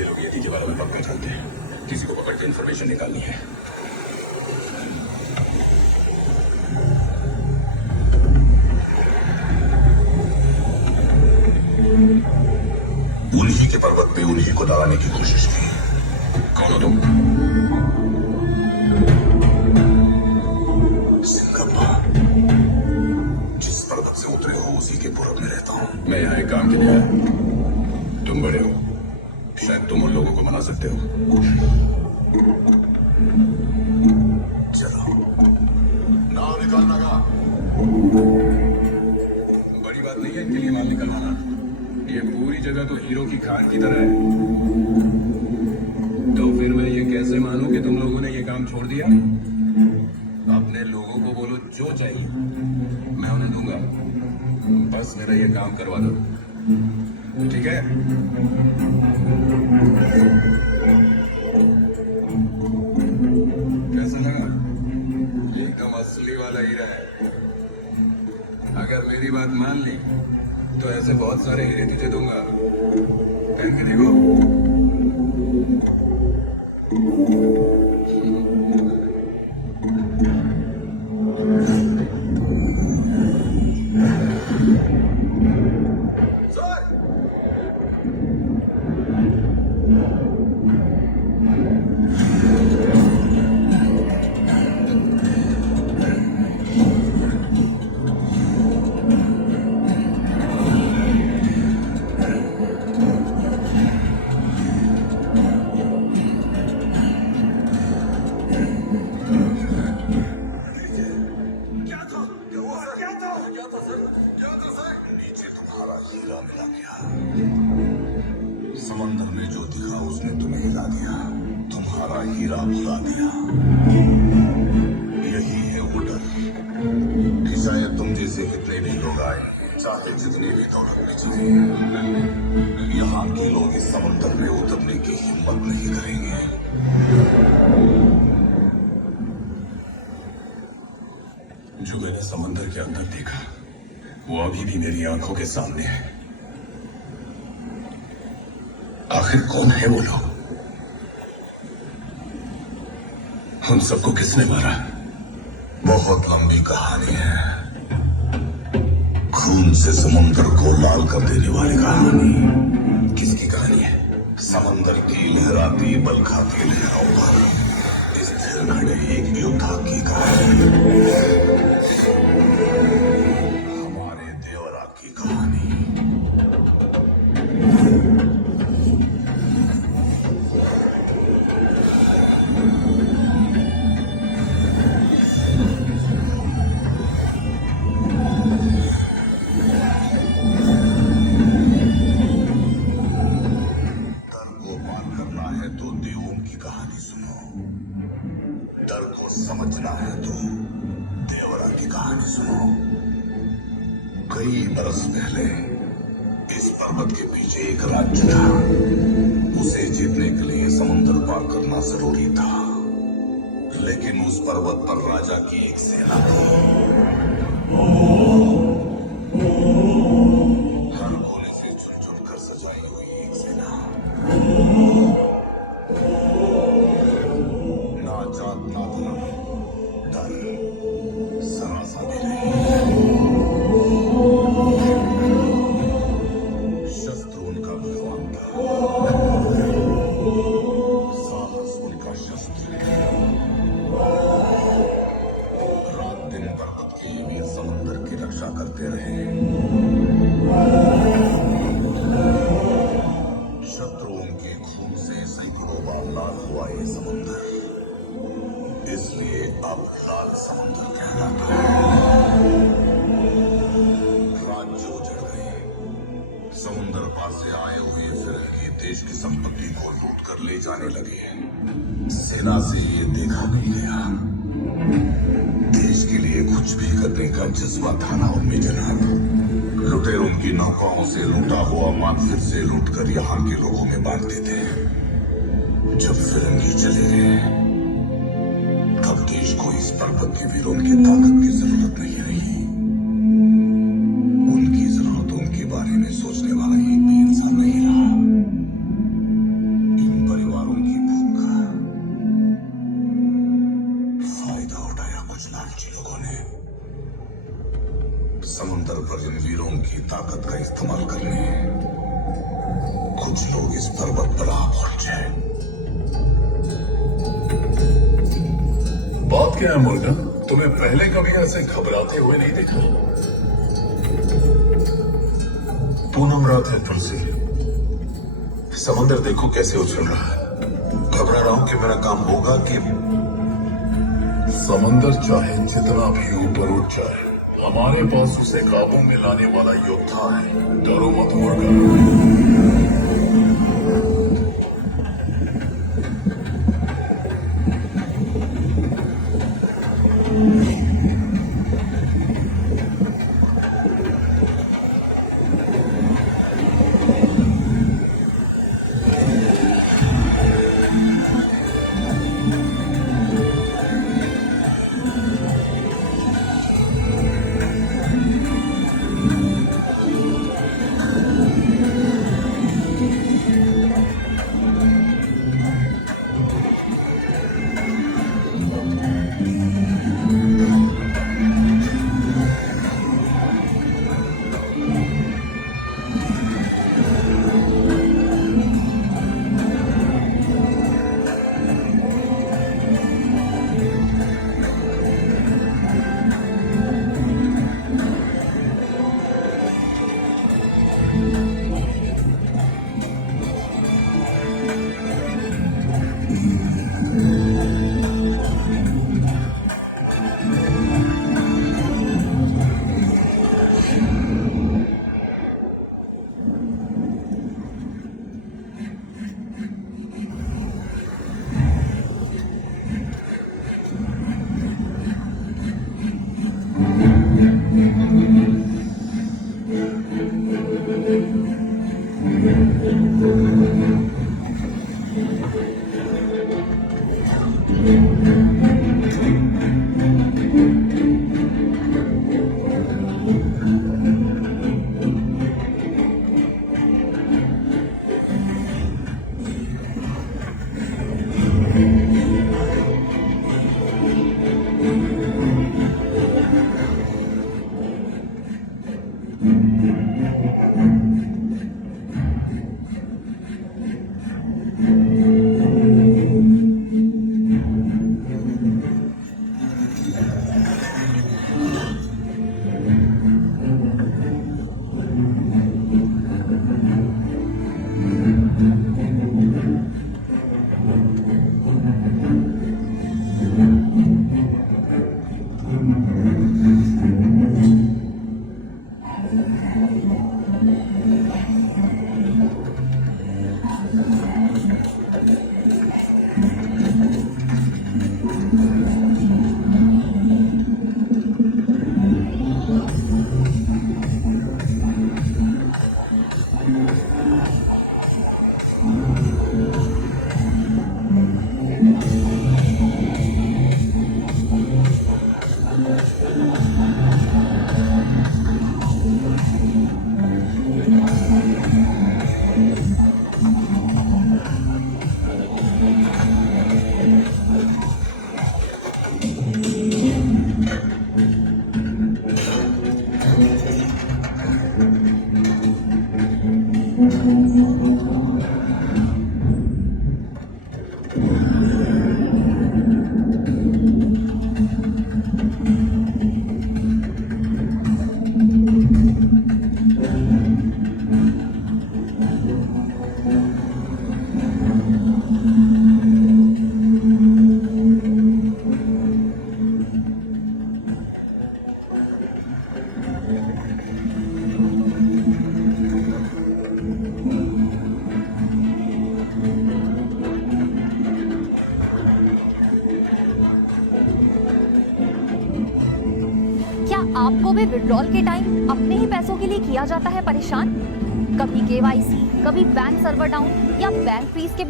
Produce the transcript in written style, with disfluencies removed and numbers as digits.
ये लोग यदि के बारे में पक्का जानते हैं। किसी को पकड़ के इन्फॉर्मेशन निकालनी है। उन्हीं के पर्वत पे उन्हीं को दबाने की कोशिश की। कौन हो तुम? सिंगप्पा, जिस पर्वत से उतरे हो उसी के पूरब में रहता हूँ। मैं यहाँ एक काम के लिए आया। तुम बड़े हो, शायद तुम उन लोगों को मना सकते हो। चलो, नाव निकालना का। बड़ी बात नहीं है इनके लिए माल निकलवाना। ये पूरी जगह तो हीरो की खान की तरह है। तो फिर मैं ये कैसे मानूं कि तुम लोगों ने ये काम छोड़ दिया? अपने लोगों को बोलो जो चाहिए मैं उन्हें दूंगा, बस मेरा ये काम करवा दो, ठीक है? कैसा लगा? एकदम असली वाला हीरा है। अगर मेरी बात मान ली तो ऐसे बहुत सारे हीरे तुझे दूंगा। पहन के देखो। नीचे तुम्हारा हीरा मिला गया। समंदर में जो दिखा उसने तुम्हें हिला दिया, तुम्हारा हीरा भुला दिया। यही है वो डर कि शायद तुम जैसे कितने भी लोग आए, चाहे जितनी भी दौलत में चले, यहाँ के लोग इस समंदर में उतरने की हिम्मत नहीं करेंगे। जो मैंने समंदर के अंदर देखा वो अभी भी मेरी आंखों के सामने है। आखिर कौन है वो लोग? उन सबको किसने मारा? बहुत लंबी कहानी है। खून से समुद्र को लाल कर देने वाली कहानी। किसकी कहानी है? समंदर की लहराती बल खाती लहरों पर स्थिर खड़े एक योद्धा की कहानी। हमारे देवरा की कहानी। डर को समझना है तो देवरा की कहानी सुनो। कई बरस पहले इस पर्वत के पीछे एक राज्य था। उसे जीतने के लिए समुद्र पार करना जरूरी था, लेकिन उस पर्वत पर राजा की एक सेना थी। हर कोने से चुन चुन कर सजाई हुई एक सेना। ना जात ना धर्म, डर सरासा भी नहीं। शस्त्र उनका भगवान था, साहस उनका शस्त्र। रात दिन पर्वत के वीर समुद्र की रक्षा करते रहे। शत्रुओं के खून से सैकड़ों बार लाल हुआ ये समुद्र, इसलिए अब लाल समुद्र कहलाता है। राज्य उजड़ गए। समुद्र पार से आए हुए फिरंगी देश की संपत्ति को लूट कर ले जाने लगे। सेना से ये देखा नहीं गया। देश के लिए कुछ भी करने का जज्बा था ना उनमें जनाब। लुटेरों की नौकाओं से लूटा हुआ माल फिर से लूटकर यहाँ के लोगों में बांट देते। जब फिरंगी चले गए तब देश को इस पर्वत के वीरों की ताकत की जरूरत नहीं रही। उनकी जरूरतों के बारे में सोचने वाला एक भी इंसान नहीं रहा। कुछ लोग इस पर्वत पर आ पहुंचे। बात क्या है मुर्गा? तुम्हें पहले कभी ऐसे घबराते हुए नहीं देखा। पूनम रात है तुलसी, समंदर देखो कैसे उछल रहा है। घबरा रहा हूं कि मेरा काम होगा कि समंदर चाहे जितना भी ऊपर उठ जाए, हमारे पास उसे काबू में लाने वाला योद्धा है। डरो मत मुर्गा। आपको भी विड्रॉल के टाइम अपने ही पैसों के लिए किया जाता है परेशान? कभी केवाईसी, कभी बैंक सर्वर डाउन या बैंक फीस के